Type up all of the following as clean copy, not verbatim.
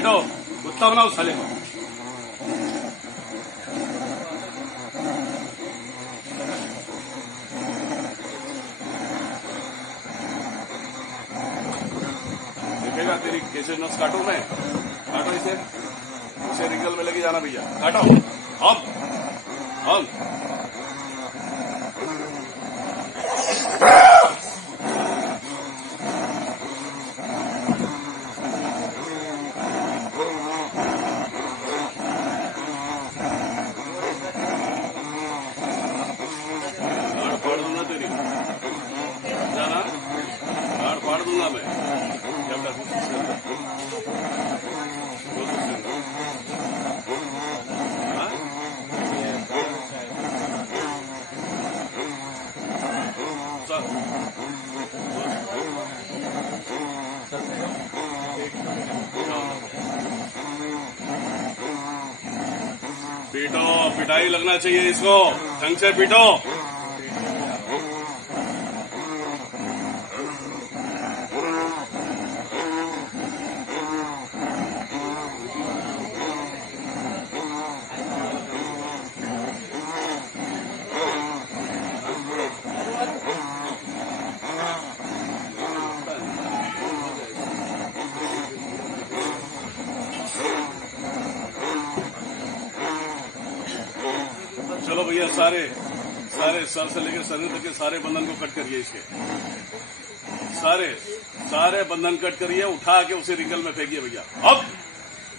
पीटो, कुत्ता बनाओ साले को। देखेगा तेरी कैसे नस काटू मैं, काटो इसे रिंगल में लेके जाना भैया, काटो। हम फाड़ दूंगा तेरी, जाना गाड़ फाड़ दूंगा मैं। पीटो, पिटाई लगना चाहिए इसको, ढंग से पीटो। चलो भैया, सारे सर से लेकर शरीर तक के सारे बंधन को कट करिए, इसके सारे बंधन कट करिए, उठा के उसे रिंगल में फेंकिए भैया। अब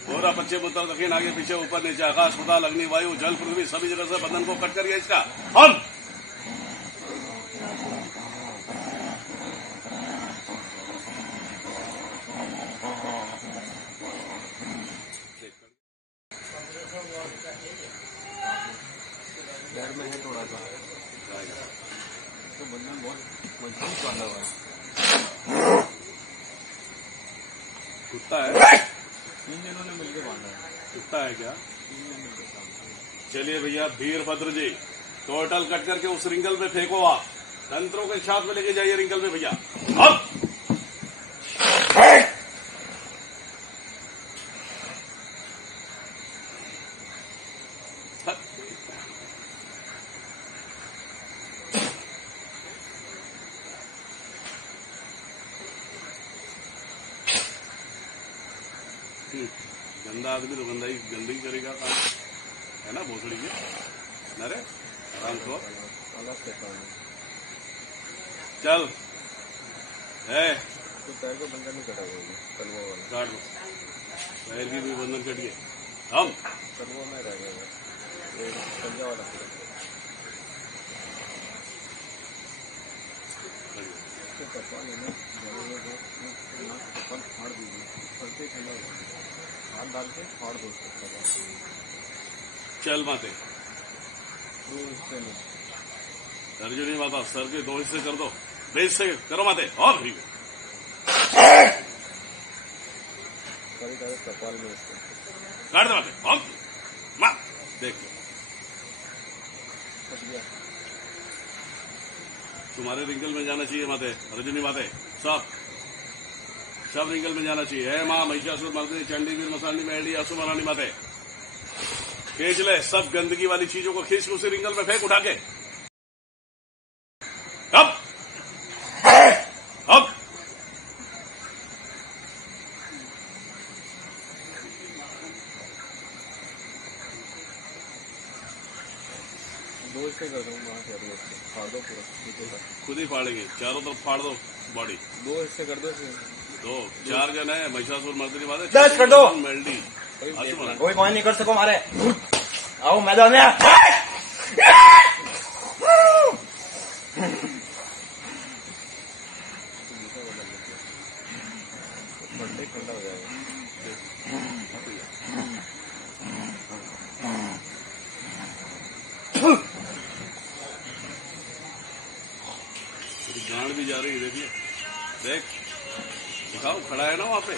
पूरा पश्चिम उत्तर दक्षिण आगे पीछे ऊपर नीचे आकाश पाताल अग्नि वायु जल पृथ्वी सभी जगह से बंधन को कट करिए इसका। हम घर में है थोड़ा सा तो बंधन बहुत मजबूत बांधा हुआ है। कुत्ता है, 3 जनों ने मिलकर बांधा है। कुत्ता है क्या? 3 जन मिलकर। चलिए भैया, वीरभद्र जी टोटल कट करके उस रिंगल में फेंको आप, तंत्रों के साथ में लेके जाइए रिंगल में भैया। अब गंदा आदमी तो गंदगी करेगा काम, है ना भोसड़ी के। अरे आराम से चल है तो पैर का बंधन नहीं कटा हुआ, कलवा वाला काट दो, पैर की भी बंधन कट गया। हम कलवा में रह गया पंजा वाला फाड़ दीजिए, फलते ठंडा हाथ डाल के फाड़ दो। चल माते, 2 हिस्से में अर्जुनी माता सर के 2 हिस्से कर दो, 2 हिस्से करो माते। और भी कपाल में काट दो माते। और मार देख लो, तुम्हारे रिंगल में जाना चाहिए माते, अर्जुनी माते सब रिंगल में जाना चाहिए। है माँ महिषासुर मर्दिनी चंडी वीर मसानी मेहड़ी असुमरानी माते, खींच ले सब गंदगी वाली चीजों को, खींच के उसे रिंगल में फेंक उठा के। अब दो हिस्से कर दूंगा, फाड़ दो पूरा, खुद ही फाड़ेंगे, चारों तरफ फाड़ दो बॉडी। 2 हिस्से कर दो, 4 जन है, महिषासुर मर्दिनी माते 10 कर दो, मेलडी कोई कॉइन नहीं कर सको हमारे। आओ मैदान में। ठंडा हो जाएगा। गांड भी जा रही है, देखिए देख, दिखाओ खड़ा है ना वहाँ पे,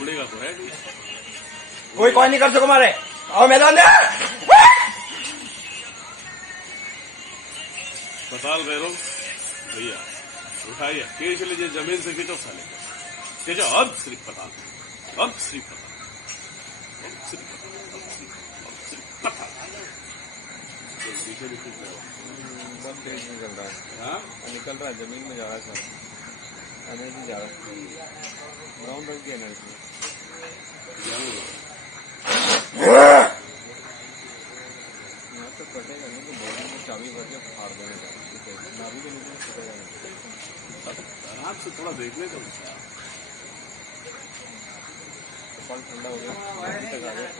उड़ेगा तो है नहीं। कोई कॉइन नहीं कर सको हमारे। आओ मैदान में। पताल भैरव भैया उठाइए, खींच लीजिए, जमीन से खींचो साले को, खींचो। अब श्री पताल, अब श्री पताल। पीछे भी खींच रहे हो। बहुत तेज निकल रहा है। हाँ निकल रहा है, जमीन में जा रहा है सर, एनर्जी जा रहा है, ब्राउन रंग की एनर्जी। यहाँ तो कटेगा नहीं तो बॉडी में चाबी भर के फाड़ देने का, नाभि के नीचे कटेगा नहीं। आराम से थोड़ा देखने का कपाल ठंडा हो गया, नाभि तक आ गया।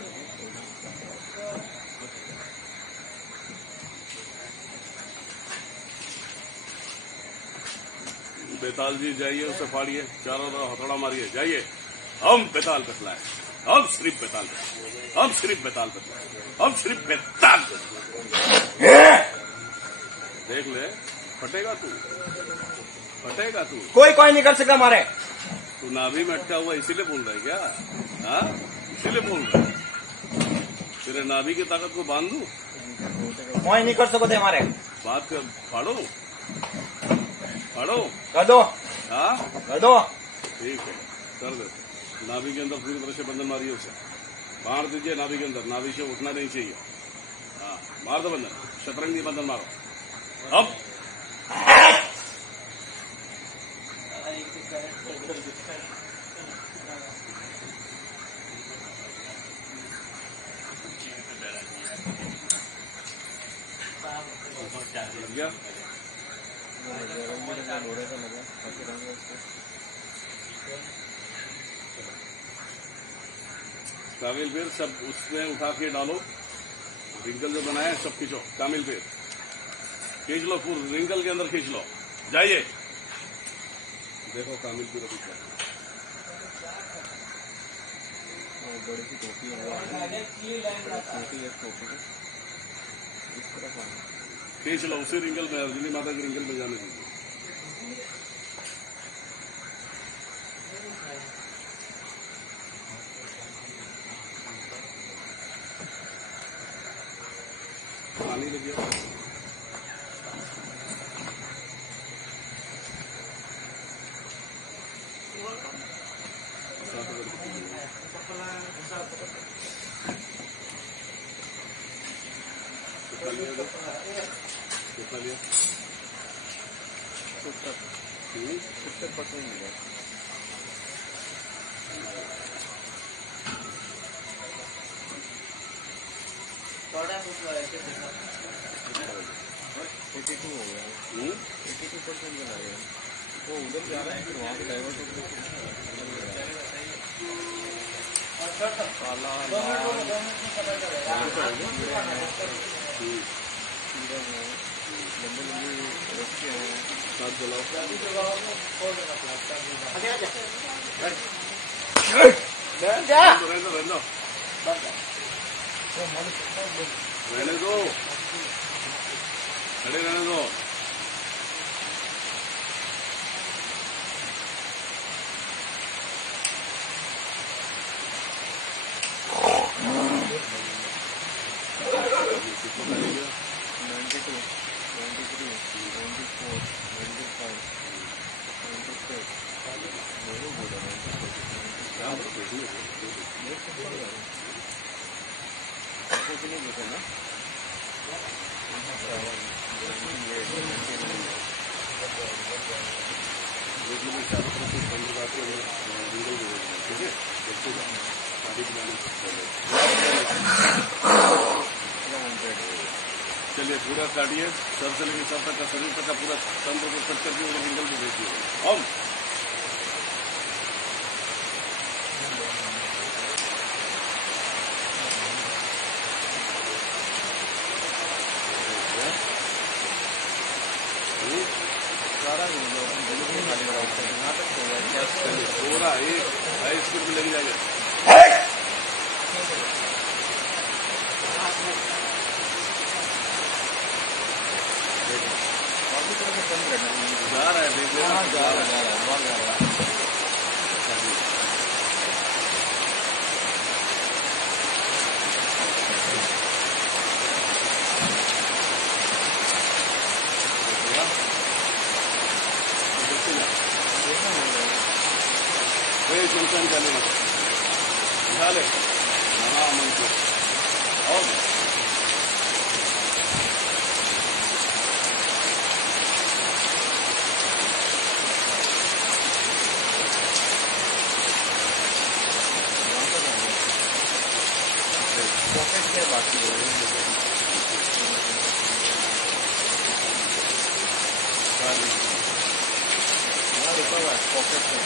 बेताल जी जाइए, उसे फाड़िए, चारों तरफ हथौड़ा मारिए, जाइए। हम बेताल पे चलाए, हम सिर्फ बेताल पे, हम सिर्फ बेताल पे चलाए, हम सिर्फ बेताल पे। देख ले, फटेगा तू, फटेगा तू। कोई नहीं कर सकता हमारे। तू नाभि में अटका हुआ इसीलिए बोल रहा है क्या? हाँ, इसीलिए बोल रहा है। तेरे नाभि की ताकत को बांध दूं? कोई नहीं कर सकते हमारे। बात कर, फाड़ो, फाड़ो, कर दो, हाँ कर दो। ठीक है, कर दे। नाभि के अंदर पूरी तरह से बंधन मारिए, उसे मार दीजिए नाभि के अंदर, नाभि से उठना नहीं चाहिए। हाँ, मार दो बंधन, शतरंगी बंधन मारो। अब लग गया? कामिल पेड़ सब उसमें उठा के डालो, रिंकल जो बनाया सब खींचो, कामिल पेड़ खींच लो, पूरे रिंकल के अंदर खींच लो, जाइए। देखो कामिल पेड़ अभी क्या बड़ी सी टोपी है, इस तरफ आना। खींच लो, उसी रिंकल में, अर्जुनी माता की रिंकल में जाने दीजिए। पानी लगे कितना लिया? 70% मिला। $82 हो गया, 82% का लगेगा। वो उधर जा रहा है, फिर वहाँ पे डाइवर्ट होकर काला लंबे लंबे रस्ते हैं, साथ जलाओ। रहने दो, खड़े रहने दो। चलिए पूरा काटिए, सर से लेकर सर तक का, शरीर तक का पूरा तंत्र को कट करके उधर रिंगल को भेज दिए। अब पूरा एक हाई स्पीड में लेके जाएगा। जा रहा है, देख लेना, जा रहा है। कोई टेंशन का नहीं, उठा ले। महामंत्र और पॉकेट क्या बाकी है यहाँ रुका हुआ है पॉकेट में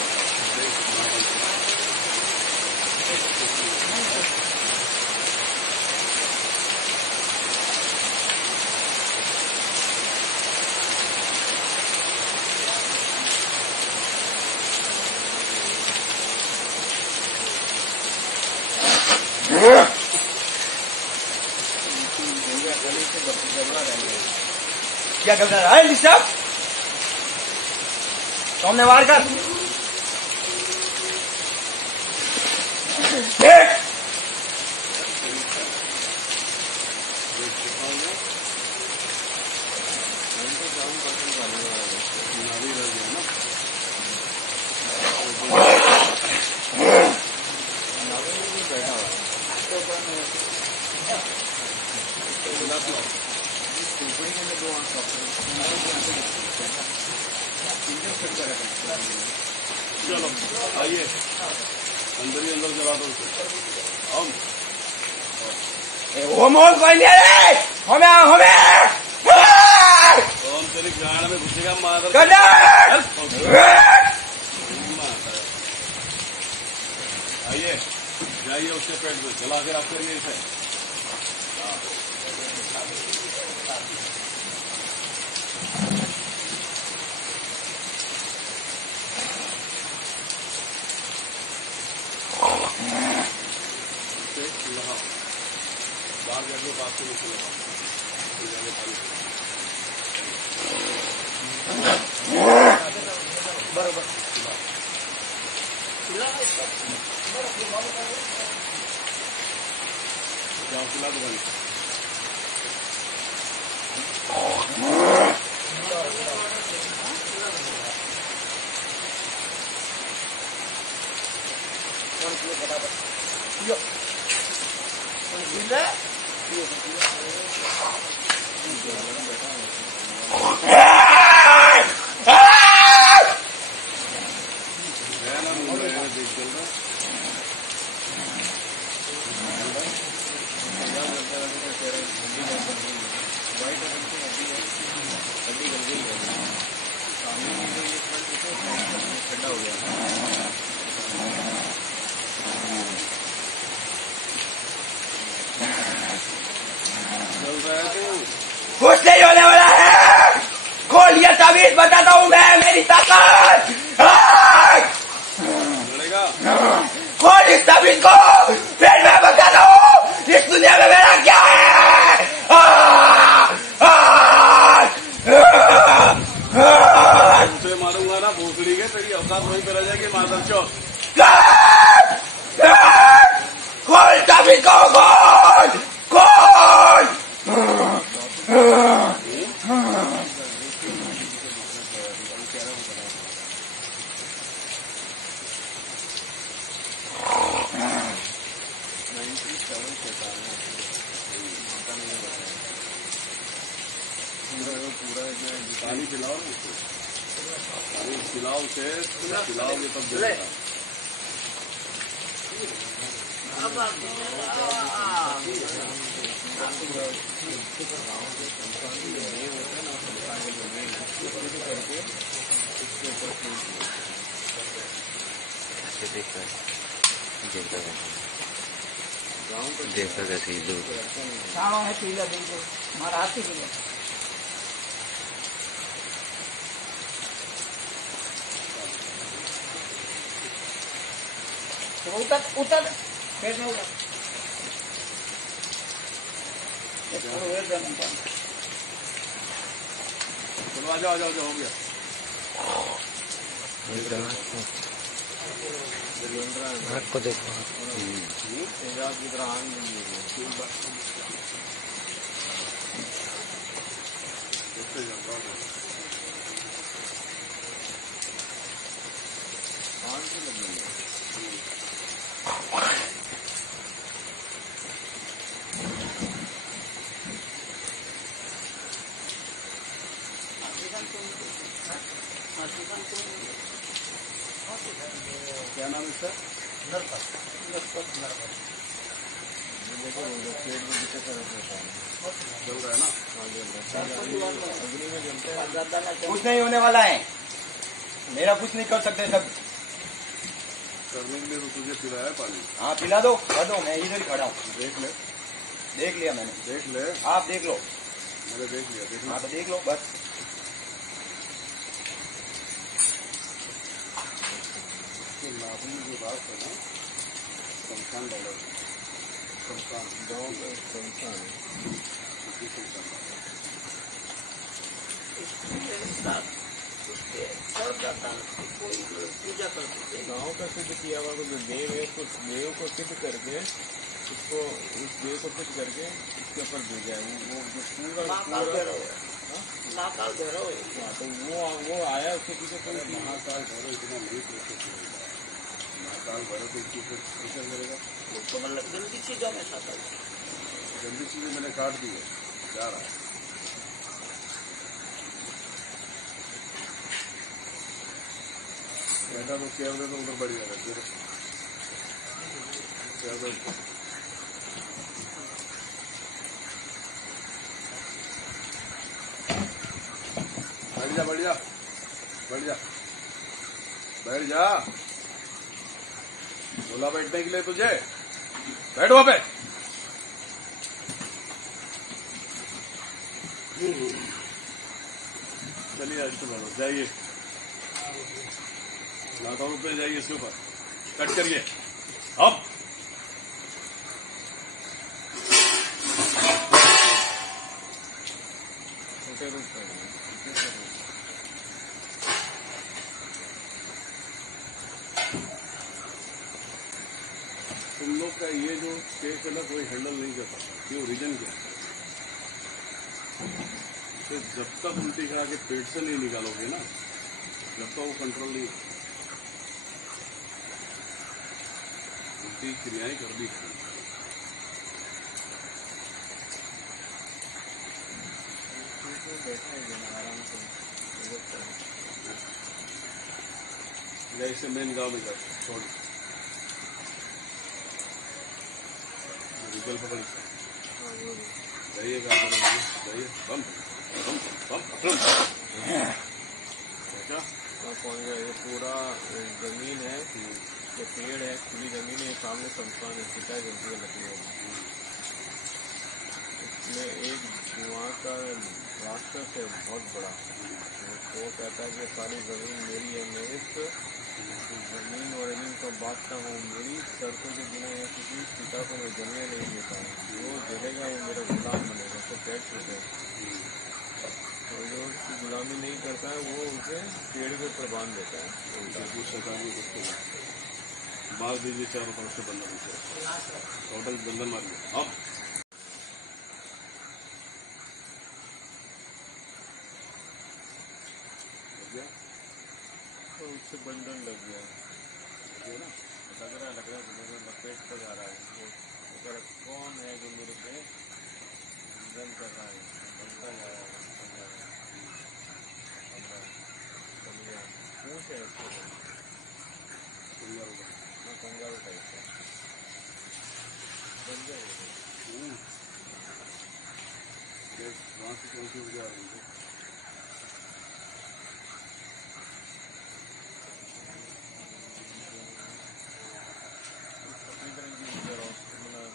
क्या कर रहा है ऋषभ? सामने वार कर। चलो आइए अंदर ही अंदर जला दो उसे। हम ओम ओम कोई नहीं है। हमें हम तेरी गाड़ में घुसेगा मादर आइए जाइए उसके पेट में जला के आप करिए इसे। बाहर जाके बात को नहीं सुनेगा बरोबर जाओ खिला दो भाई। ठंडा हो गया कुछ नहीं होने वाला है। खोल ये ताबीज बताता हूँ मैं मेरी ताकत। खोल इस ताबीज को फिर मैं बताता हूँ इस दुनिया में मेरा क्या है। उसे मारूंगा ना भोसड़ी के तेरी औकात वहीं पर रह जाएगी माधव चौक। खोल ताबीज को खोल खोल। पानी पिलाओ ना उसको, पानी पिलाओ उसे, पिलाओगे तब जलेगा। देखा कैसे ही लोग है पीला बिल्कुल हमारा हाथ ही पीला। उतर उतर पेट में उतर। चलो आ जाओ आ जाओ हो गया। हाथ को देखो की तरह पेट में दिक्कत रहता है, चल रहा है ना। अग्नि में जलते हैं। कुछ नहीं होने वाला है, मेरा कुछ नहीं कर सकते सब। करने के लिए तो तुझे पिलाया पानी। हाँ पिला दो, कर दो, मैं इधर ही खड़ा हूँ। देख ले, देख लिया मैंने। देख ले, आप देख लो। मैंने देख लिया, देख हाँ लिया। तो देख लो बस। तो नाभि में जो बात है ना, शमशान डाला, शमशान गाँव का संस्थान है। उसी शमशान डाला। गाँव का सिद्ध किया हुआ जो देव है, उसको देव को सिद्ध करके उसको, उस देव को सिद्ध करके उसके ऊपर भेजा है। वो जो पूरा महाकाल भैरव है। हाँ, तो वो आया, उसके पीछे कोई महाकाल भैरव इतना नहीं प्रोसेस करेगा। महाकाल भैरव तो इसकी प्रोसेस करेगा। उसको मतलब गंदी चीजों में खाता है। जल्दी चीजें मैंने काट दी है, जा रहा है। बेटा तो केयर दे तो उधर बढ़ जाएगा, फिर केयर दे। बैठ जा, बैठ जा, बैठ जा, बैठ जा। बोला बैठने के लिए तुझे, बैठ वहां पे। चलिए आज तो बढ़ो, जाइए लाखों रुपए जाइए इसके ऊपर, कट करिए अब। छोटे रूप में तुम लोग का ये जो केस है ना, कोई हैंडल नहीं कर सकता। क्यों? रीजन क्या है? तो जब तक उल्टी करा के पेट से नहीं निकालोगे ना, जब तक वो कंट्रोल नहीं होगा। उल्टी क्रियाएं कर दी है। बैठा है आराम से। जैसे मेन गांव में जाते छोड़ रिजल्ट पकड़ जाइए, काम करेंगे, जाइए बम बम बम बम। क्या पहुंच गया? ये पूरा जमीन है, ये पेड़ है, खुली जमीन है, सामने संस्थान है, सीता जलती है लकड़ी है। इसमें एक वहाँ का रास्ता है बहुत बड़ा। वो कहता है कि सारी जमीन मेरी है, मैं इस जमीन और जमीन को बांटता हूँ। मेरी शर्तों के बिना या किसी सीता को मैं जलने नहीं देता हूँ। जो जलेगा वो मेरा गुलाम बनेगा, तो टैक्स होता है। तो जो उसकी गुलामी नहीं करता है वो उसे पेड़ के ऊपर बांध देता है। कुछ सरकार में कुछ मार दीजिए, चारों तरफ से बंधन दीजिए, टोटल बंधन मारिए अब। तो उससे बंधन लग गया ना, लग रहा है लपेट पर जा रहा है। वो कौन है जो मेरे पे बंधन कर रहा है, बनता जा रहा है, पूछ है उसको कंगारू टाइप का बन जाएगा। वहां से कौन सी वजह आ रही है? सफेद रंग की मतलब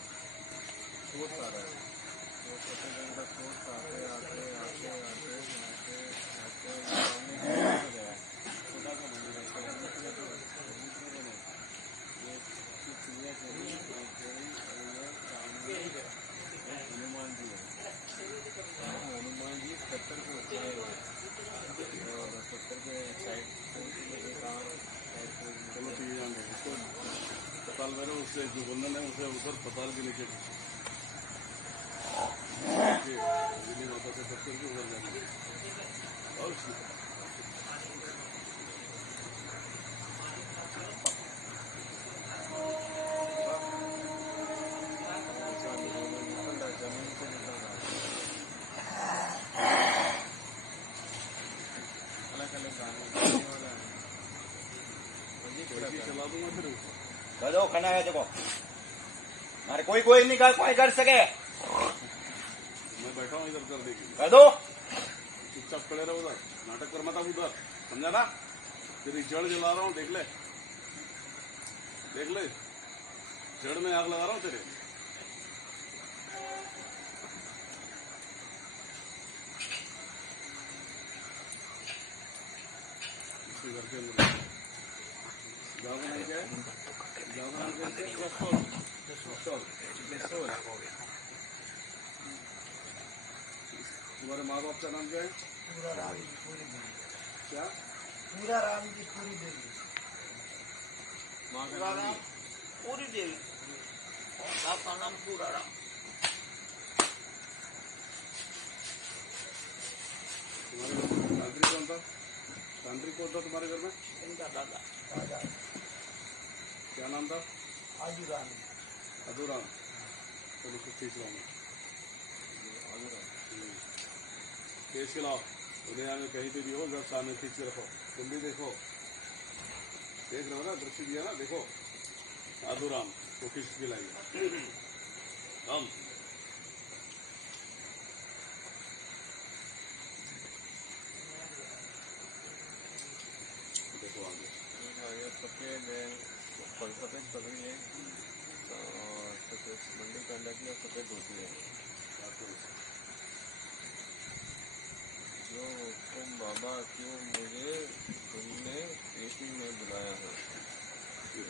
सोर्स आ रहा है, तो सफेद रंग का सोर्स आते आते आते आते आते आते गया खुदा का मंदिर है। हनुमान जी है, हनुमान जी 70 के ऊपर और 70 के साइड एक आम चलो ठीक है, जान रहे उसको पताल मेरे उससे जो बंधन है उसे ऊपर पताल के नीचे दिल्ली माता से बच करके उधर जाएंगे और जमीन से निकल रहा है। अलग अलग गाने वाला है, चला दूंगा फिर कर दो खाना है देखो मारे कोई नहीं कर सके मैं बैठा हूँ इधर कर देगी कर दो चुपचाप खड़े रहो उधर नाटक कर मत उधर समझा ना तेरी जड़ जला रहा हूँ देख ले जड़ में आग लगा रहा हूँ तेरे घर के अंदर गाँव का नाम क्या है तुम्हारे माँ बाप का नाम क्या है क्या पूरा राम की पूरी देवी माँ का पूरा नाम राम पूरी देवी और बाप का नाम पूरा राम। तुम्हारे घर में तांत्रिक कौन था तुम्हारे घर में इनका दादा राजा क्या नाम था आजू रानी अधूराम चलो कुछ खींच रहा हूँ केस के लाओ दुनिया में कहीं पे भी हो जब सामने खींच के रखो तुम भी देखो देख रहे हो ना दृष्टि दिया ना देखो अधूराम को खींच के लाइए हम देखो आगे ये सफेद है सफेद पगड़ी है और सफेद मंडी का अंदर की सफेद होती है जो तुम बाबा क्यों मुझे तुमने पेटी में बुलाया है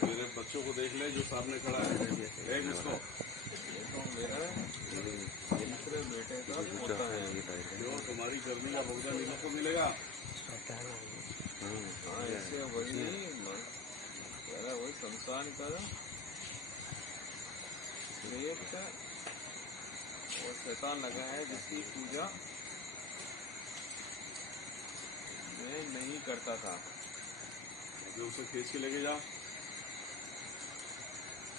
मेरे बच्चों को देख ले जो सामने खड़ा है देख इसको ये तो मेरा दूसरे बेटे का पोता है जो तुम्हारी गर्मी का भुगतान इन लोग को मिलेगा हाँ ऐसे वही वही संस्थान का प्रेत और शैतान लगा है जिसकी पूजा मैं नहीं करता था जो उसे खींच के लेके जाओ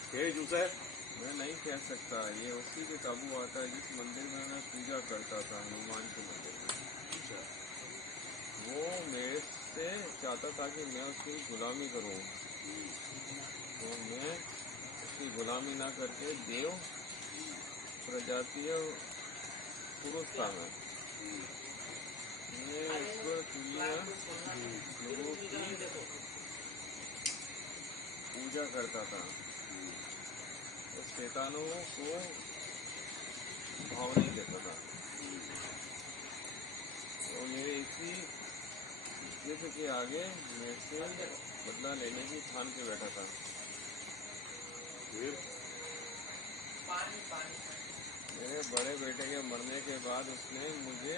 खींच उसे मैं नहीं कह सकता ये उसी के काबू आता है जिस मंदिर में मैं पूजा करता था हनुमान के मंदिर में वो मेरे से चाहता था कि मैं उसकी गुलामी करूं तो मैं उसकी गुलामी ना करके देव प्रजातीय पुरुष था मैं ईश्वर तुल्य लोगों की पूजा करता था उस शैतानों को भाव नहीं देता था तो मेरे इसी जिद के आगे मेरे से बदला लेने की ठान के बैठा था मेरे बड़े बेटे के मरने के बाद उसने मुझे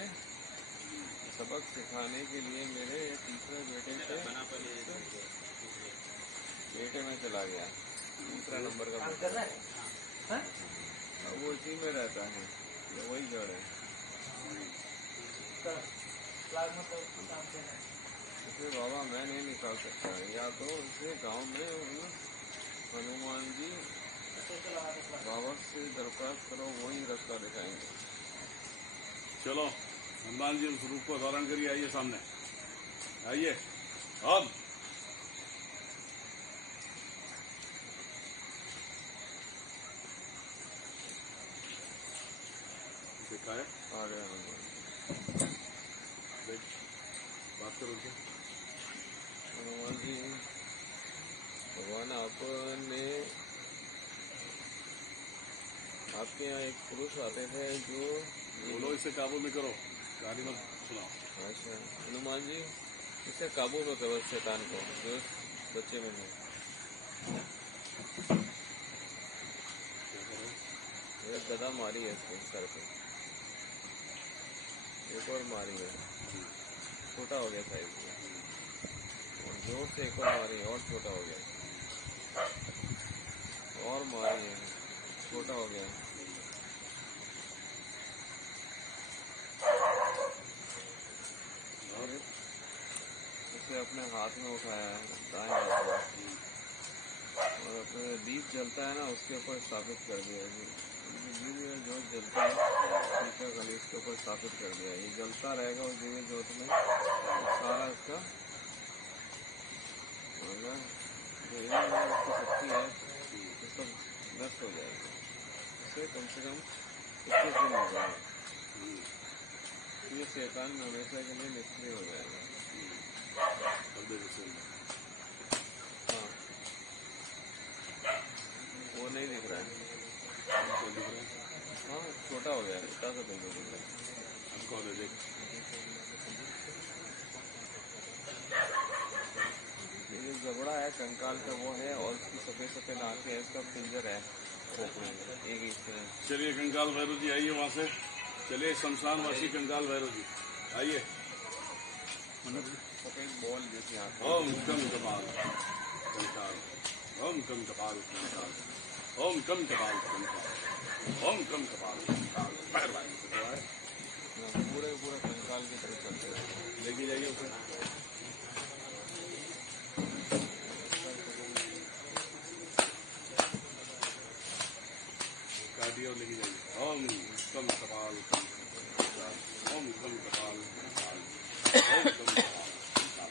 सबक सिखाने के लिए मेरे तीसरे बेटे से बेटे में चला गया दूसरा नंबर का बेटा अब वो इसी में रहता है वही जड़ है इसे बाबा मैं नहीं निकाल सकता या तो इसे गांव में हनुमान जी बाबा से दरख्वास्त करो वही रास्ता दिखाएंगे चलो हनुमान जी उस रूप को धारण करिए आइए सामने आइए अब देखा है आ गया हनुमान देख बात करो उनसे हनुमान जी भगवान आपने आपके यहाँ एक पुरुष आते थे जो बोलो इसे काबू में करो गाड़ी मत सुनाओ अच्छा हनुमान जी इसे काबू में करो शैतान को जो इस बच्चे में है एक गदा मारी है इसके सर पे एक और मारी है छोटा हो गया साइज और जोर से एक और मारी है और छोटा हो गया और मारी है छोटा हो गया और इसे अपने हाथ में उठाया है दाएं हाथ में और अपने दीप जलता है ना उसके ऊपर स्थापित कर दिया दिव्य ज्योत जलती है टीका गली उसके ऊपर स्थापित कर दिया ये जलता रहेगा उस दिव्य ज्योत में सारा इसका जो उसकी शक्ति है से कम 21 दिन हो गए। ये शैतान हमेशा के लिए निष्क्रिय हो जाएगा। हाँ, वो नहीं दिख रहा है। हाँ, छोटा हो जाएगा, छोटा सा बिल्कुल दिख रहा है। आपको देख ये जबड़ा है कंकाल का वो है, और उसकी सफेद सफेद आंखें है, इसका पिंजर है खोपड़ी में, एक हिस्से में। चलिए कंकाल भैरव जी आइए वहां से। चलिए शमशानवासी कंकाल भैरव जी आइए। सफेद बॉल जैसी आंखें। ओम कम कपाल कंकाल, ओम कम कपाल कंकाल, ओम कम कपाल कंकाल, ओम कम कपाल कंकाल। पैर भाई पूरे पूरे कंकाल की तरफ चलते हैं। लेके जाइए उसे। काटिए और लेके जाइए। ओम कम कपाल कंकाल, ओम कम कपाल कंकाल, ओम कम कपाल कंकाल।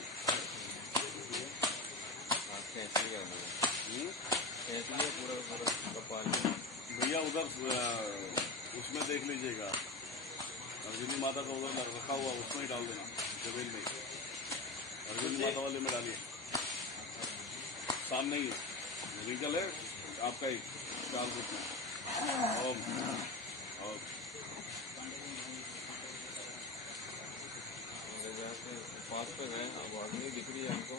खींच लिया पूरा पूरा कपाल। भैया उधर उसमें देख लीजिएगा, अर्जुनी माता का उधर रखा हुआ, उसमें ही डाल देना जमीन में। अर्जुनी माता वाले में डालिए, सामने ही है रिंकल है आपका ही 4 फुट में। ओम ओम पास पे गए, अब आदमी दिख रही है हमको,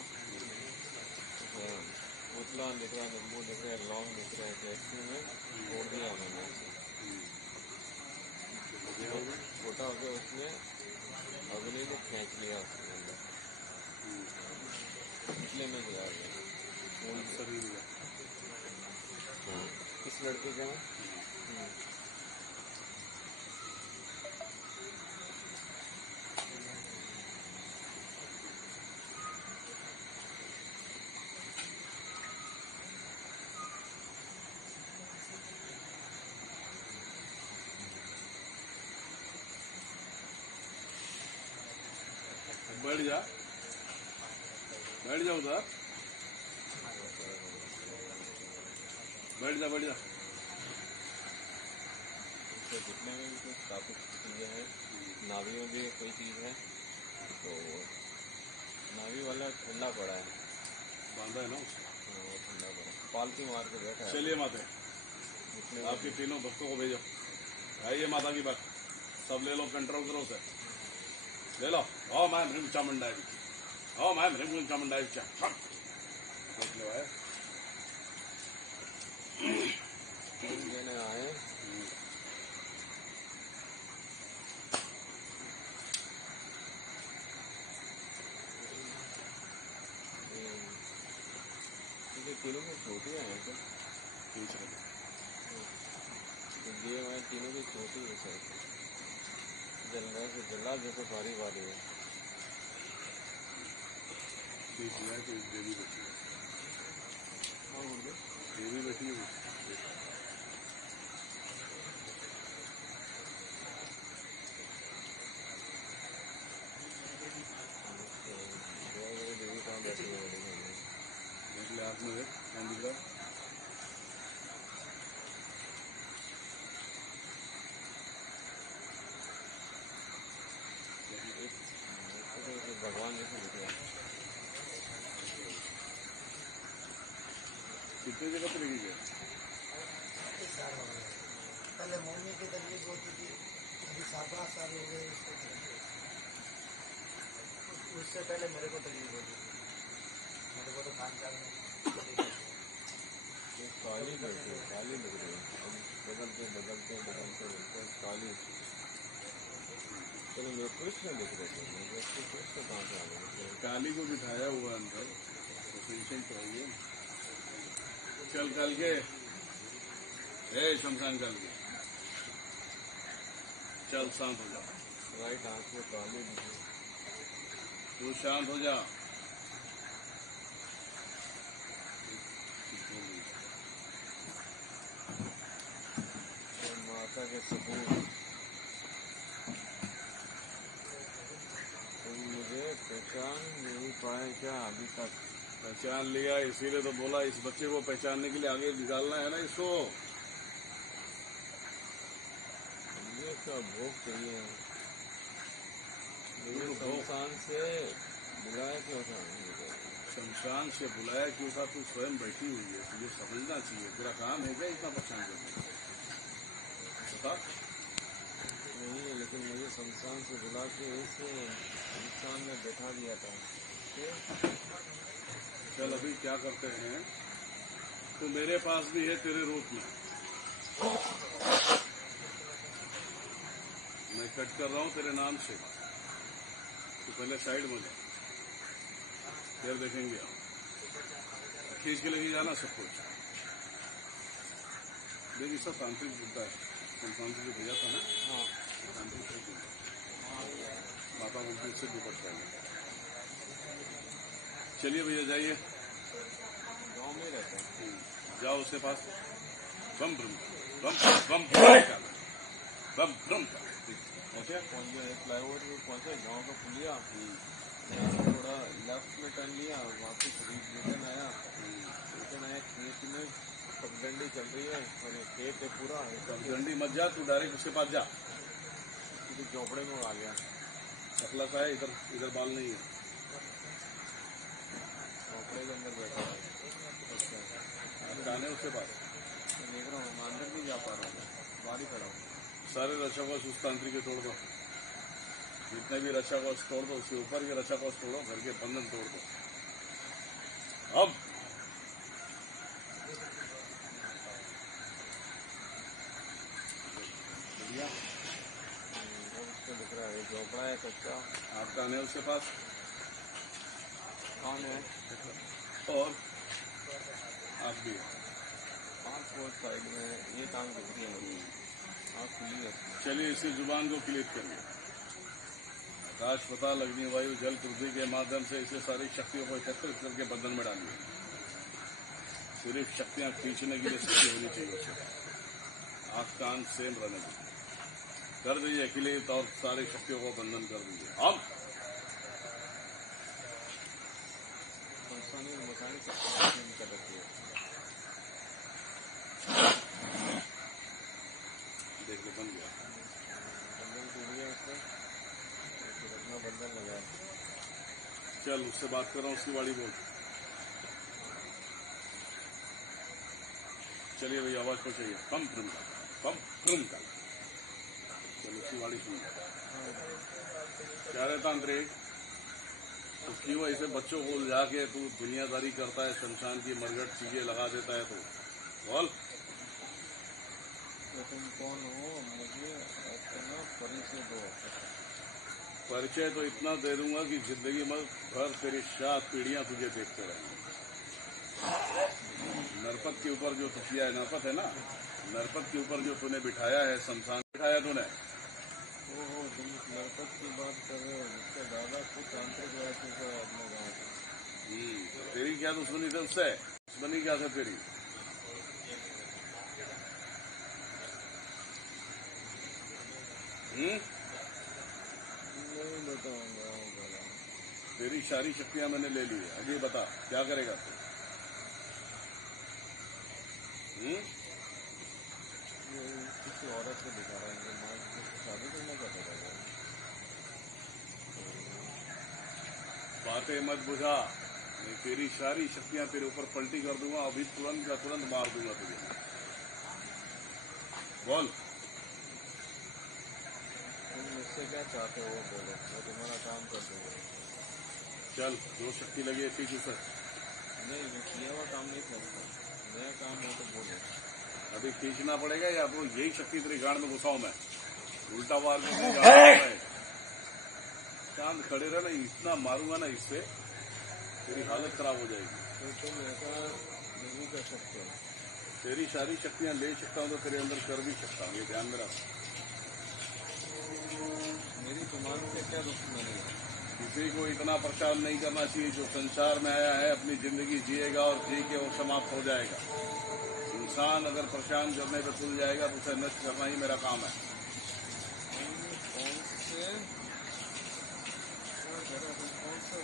पुतला दिख रहा है, नींबू दिख रहा है, लौंग दिख रहा है, टैक्सी में छोड़ दिया मैंने। छोटा हो गया, उसने अग्नि ने खींच लिया उसके अंदर, इसलिए मैं जला गया। किस लड़के का? बैठ जा, बैठ जा उधर, बैठ जा, बैठ जा। इससे दिखने में भी कुछ काफी चीजें हैं, नाभि में भी कोई चीज है, तो नाभि वाला ठंडा पड़ा है, बांधा है ना उसको। वो ठंडा पड़ा, पालती मार के बैठा है। चलिए माते, आपके तीनों भक्तों को भेजो। आइए माता की बात, सब ले लो, कंट्रोल करो उसे, ले लो। ओम ऐं ह्रीं चामुंडाय विच, ओम ऐं ह्रीं चामुंडाय विच। देख लो है देने आए। तीनों की छोटियाँ हैं तो दिए हुए तीनों की छोटी है सर, जलने से जला जैसे भारी भारी है। देवी बैठी है, देवी बैठी है। देवी कहाँ बैठी है? देख ले हाथ में देख, कौन दिख रहा है? भगवान जैसे दिख रहा है। कितनी जगह पे लगी गया? पहले मम्मी की तकलीफ होती थी, अभी 7-8 साल हो गए उसको। उससे पहले मेरे को तकलीफ होती थी, मेरे को तो खानदान में काली बैठी है, काली लग रही है, बदलते बदलते बदलते बदलते काली। चलो मेरे कृष्ण दिख रहे थे, मेरे कृष्ण कहाँ से आ गए? काली को बिठाया हुआ अंदर, तो टेंशन तो है। चल कल के शमशान कल के चल, शांत हो जा, राइट आंख में काली दिखी। तू शांत हो जा। माता के सबूत, तुम मुझे पहचान नहीं पाए क्या अभी तक? पहचान लिया, इसीलिए तो बोला इस बच्चे को पहचानने के लिए आगे निकालना है ना इसको। मुझे इसका भोग चाहिए। मुझे शमशान से बुलाया क्यों था? शमशान से बुलाया क्यों था? तू स्वयं बैठी हुई है, तुझे समझना चाहिए। तेरा काम है क्या इतना परेशान करना? बता। नहीं है, लेकिन मुझे शमशान से बुला के इस शमशान में बैठा दिया था। चल अभी क्या करते हैं, तो मेरे पास भी है तेरे रूप में। मैं कट कर रहा हूँ तेरे नाम से। तो पहले साइड में जा, फिर देखेंगे हम। खींच के लेके जाना सब कुछ। देखिए सब तांत्रिक बोलता है, तांत्रिक जो भैया था ना, हाँ, तांत्रिक से बोलता, माता बोलती उससे दुपट पहले। चलिए भैया जाइए, गाँव में रहता है। जाओ उसके पास। बम भ्रम बम बम बम भ्रम पहुंचे। पहुँच गया, फ्लाईओवर पे पहुँचे, गाँव का पुलिया। थोड़ा लेफ्ट में टर्न लिया, वापस रिटर्न आया। खेत में पगडंडी चल रही है और ये खेत है पूरा। पगडंडी मत जा, तू डायरेक्ट उसके पास जा। सीधे झोपड़े में आ गया। टकला सा है, इधर इधर बाल नहीं है। झोपड़े के अंदर बैठा है। जाने उसके पास। मैं देख रहा हूँ, मैं अंदर नहीं जा पा रहा हूँ, बाहर ही खड़ा हूँ। सारे रक्षाकवच उस तांत्रिक के तोड़ दो, जितने भी रक्षाकवच तोड़ दो, उसके ऊपर के रक्षाकवच तोड़ो, घर के बंधन तोड़ दो। अब बढ़िया उसको दिख रहा है, झोपड़ा है कच्चा। आप जाने उसके पास। कौन है? और आप भी पासपोर्ट साइड में ये काम दिख रही है। आप खुली है। चलिए इसकी जुबान को क्लियर करिए। आकाश, पताल, अग्नि, वायु, जल, पृथ्वी के माध्यम से इसे सारी शक्तियों को एकत्रित करके बंधन में डालिए। सिर्फ शक्तियां खींचने के लिए शक्ति होनी चाहिए उसे। आंख कान सेम रहने दीजिए, कर दीजिए क्लियर और सारी शक्तियों को बंधन कर दीजिए। अब मकानी कर रखी है। देखिए बन गया, बंधन टूट गया उसका, फिर अपना बंधन लगाया। चल उससे बात कर रहा हूँ, उसकी वाली बोल। चलिए भैया आवाज पहुंचाइए। कम फ्रम का चलो उसकी वाली सुन। क्या रहता तांत्रिक, तो क्यों ऐसे बच्चों को उलझा के तू दुनियादारी करता है, शमशान की मरगट चीजें लगा देता है? तो बोल। तो तुम कौन हो? मुझे अपना परिचय दो। परिचय तो इतना दे दूंगा कि जिंदगी में भर तेरी 7 पीढ़ियां तुझे देखते रहेंगे। नरपत के ऊपर जो तकिया है, नरपत है ना, नरपत के ऊपर जो तूने बिठाया है, शमशान बिठाया तूने। ओहो, तुम नरपत की बात कर रहे हो? जिसका दादा खुद तांत्रिक रह चुका है अपने गाँव में। तेरी क्या दुश्मनी थी उससे? दुश्मनी क्या था तेरी? नहीं बताऊंगा। तेरी सारी शक्तियां मैंने ले ली है, अभी बता क्या करेगा तू? किसी औरत को दिखा रहा है, माँ की शादी करना चाहता था। बातें मत बुझा, मैं तेरी सारी शक्तियां तेरे ऊपर पलटी कर दूंगा, अभी तुरंत का तुरंत मार दूंगा तुझे। बोल। तुम मुझसे क्या चाहते हो बोलो, मैं तुम्हारा काम कर दूंगा। चल जो शक्ति लगी ठीक है सर। नहीं, मैं किया हुआ काम नहीं करता, नया काम हो तो बोलो। अभी खींचना पड़ेगा या वो यही शक्ति तेरी गांड में घुसाऊं मैं? उल्टा मार के चांद खड़े रहना, इतना मारूंगा ना इससे तेरी हालत खराब हो जाएगी। तो तुम ऐसा नहीं कर सकते। तेरी सारी शक्तियां ले सकता हूं तो तेरे अंदर कर भी सकता हूं, ये ध्यान में रख। मेरी तुम्हारे से क्या दुश्मनी है? किसी को इतना परेशान नहीं करना चाहिए। जो संसार में आया है अपनी जिंदगी जिएगा और जी के वो समाप्त हो जाएगा। इंसान अगर परेशान करने पे खुल जाएगा तो उसे नष्ट करना ही मेरा काम है। कौन से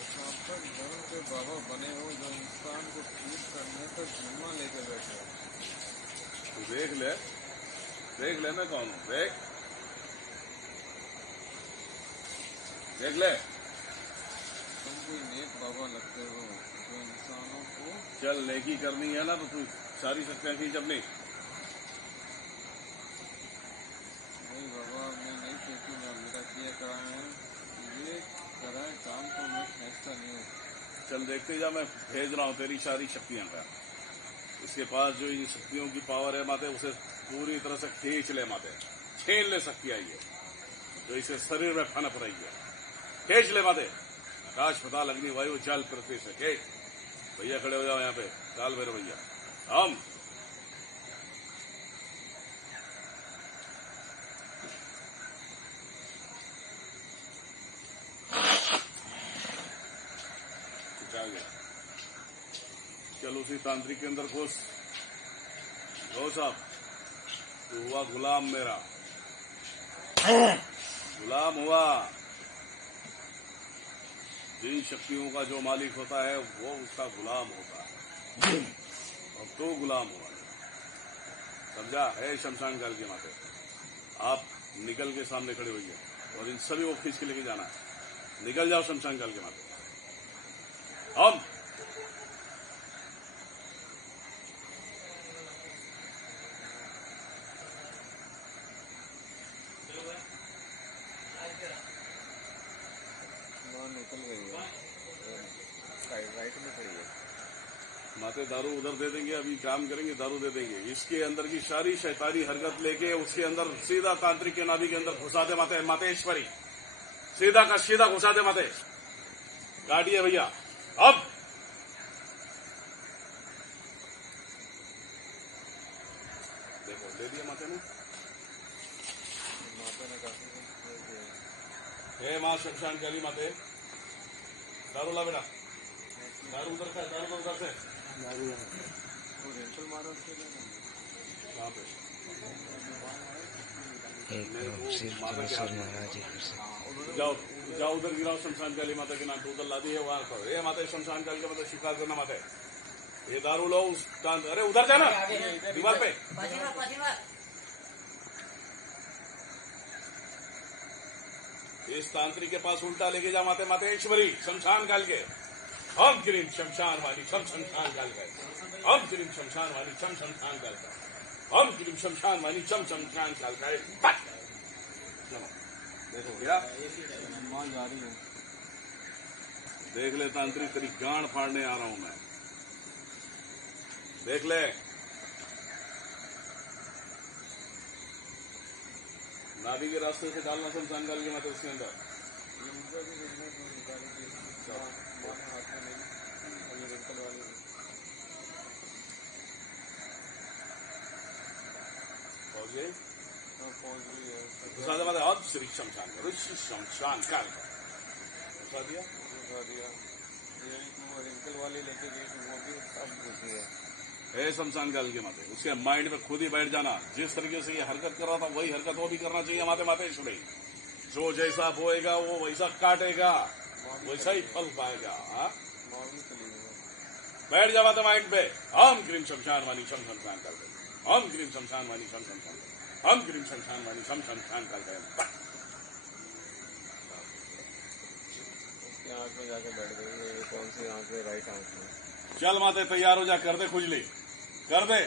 स्नातक धर्म के बाबा बने हो जो इंसान को ठीक करने का जिम्मा लेके बैठे हो? तो देख ले मैं कौन हूँ। देख देख ले, तुम कोई नेक बाबा लगते हो जो इंसानों को। चल नेकी करनी है ना तो तू सारी शक्तियां खींच अपनी। नहीं बाबा, मैं नहीं फेंकूंगा, मेरा किया करा है, ये करा है काम तो मैं फेंकता नहीं हूँ। चल देखते जा, मैं भेज रहा हूँ तेरी सारी शक्तियां का। इसके पास जो इन शक्तियों की पावर है माते, उसे पूरी तरह से खींच ले माते, छीन ले शक्तियां ये जो इसे शरीर में फनप रही है, खींच ले माते। आकाश पताल अग्नि वायु जल पृथ्वी से खींच। भैया खड़े हो जाओ यहाँ पे, काल भैरव भैया। हम चल उसी तांत्रिक के अंदर घुस। साहब तू हुआ गुलाम मेरा, गुलाम हुआ। जिन शक्तियों का जो मालिक होता है वो उसका गुलाम होता है, और तो गुलाम हुआ। समझा है? शमशान काल के माते आप निकल के सामने खड़े होइए और इन सभी को खींच के लेके जाना है। निकल जाओ शमशान काल के माते। हम निकल गई है, राइट में खड़ी है। माते दारू उधर दे देंगे, अभी काम करेंगे, दारू दे देंगे। इसके अंदर की सारी शैतानी हरकत लेके उसके अंदर सीधा तांत्रिक के नाभि के अंदर घुसा दे माते, मातेश्वरी सीधा का सीधा घुसा दे माते। काटिए भैया। अब देखो दे दिया माते ने। माता ने काफी हे माँ शमशान काली माते, दारू ला बेटा, दारू उधर का, दारू उधर से। रेंटल मारा उसके लिए कहाँ पे? जाओ जाओ उधर गिराओ शमशान काली माता के नाम पे, उधर ला दी है वहां पर। ये माता शमशान काली का मतलब शिकार करना माता है। ये दारू लो उस, अरे उधर जाना दीवार पे। इस तांत्रिक के पास उल्टा लेके जा माते, मातेश्वरी शमशान काल के। हम क्रीम शमशान वाली शम शमशान काल का, हम क्रीम शमशान वाली शम शमशान काल का, हम क्रीम शमशान वाली शम शमशान काल का। देखो गया, माँ जा रही है। देख ले तांत्रिक, तेरी गांड फाड़ने आ रहा हूं मैं, देख ले। नाभि के रास्ते से डालना शमशान काल के माते उसके अंदर। पहुंच गई है। घुसा दे माते। अब श्री शमशान काल, ऋषि शमशान काल का घुसा दिया। ये रिंकल वाली लेके गई थी, वो भी सब घुसी है। है शमशान काल के माते, उसके माइंड में खुद ही बैठ जाना। जिस तरीके से ये हरकत कर रहा था वही हरकत वो भी करना चाहिए माते, मातेश्वरी। जो जैसा बोएगा वो वैसा काटेगा, वैसा ही फल पाएगा। हाँ बैठ जा माते माइंड पे। हम क्रीम शमशान वाली शम शमशान काल का, हम क्रीम शमशान वाली शम शमशान, हम क्रीम शमशान वाली शम शमशान काल का। उसके आंख में जाके बैठ गई है। ये कौन सी आंख है? राइट आंख में। चल माते तैयार हो जा, कर दे खुजली, कर दे।